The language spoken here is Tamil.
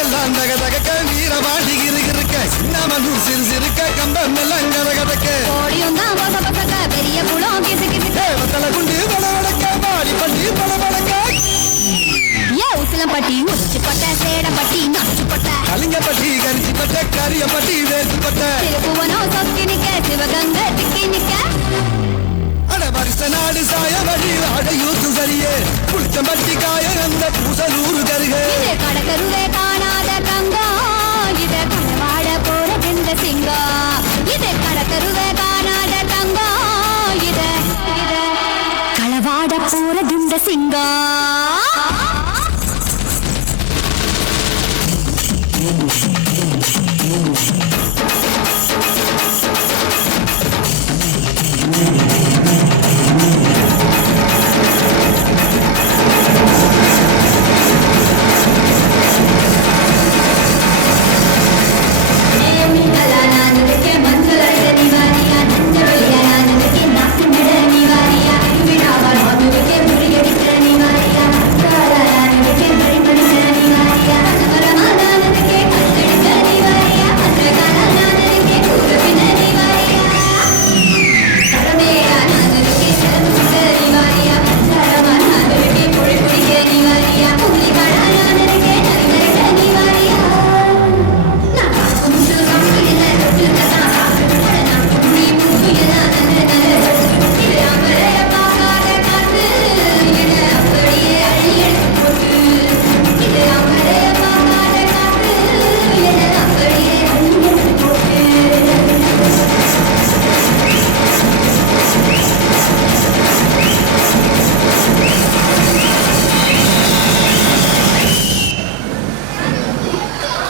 எல்லாம் தக தகக்க வீரவாடி இருக்க சின்னமனூர் சிறு சிறுக்க கம்பம் எல்லாம் கதகதக்க கோடியும் தான் பச பசக்க பெரிய குளம் கிசு கிசுக்க வத்தல குண்டு வளவடக்க பாடி பட்டி பளபளக்க உசிலம்பட்டி உச்சிப்பட்ட சேடப்பட்டி நச்சுப்பட்ட கலிங்கப்பட்டி கரிச்சிப்பட்ட கரியப்பட்டி வேசுப்பட்ட திருப்புவனம் சொக்கி நிக்க சிவகங்கை திக்கி நிக்க வருஷ நாடு சாய வழி அடையூத்து சரியே புளிச்சம்பட்டி காய அந்த பூசலூரு கருகே கடற்கருவே காணாத தங்கம் இத களவாட போற இந்த சிங்கம் இது கடற்கருவே காணாத தங்கம் இத களவாட போற இந்த சிங்கம்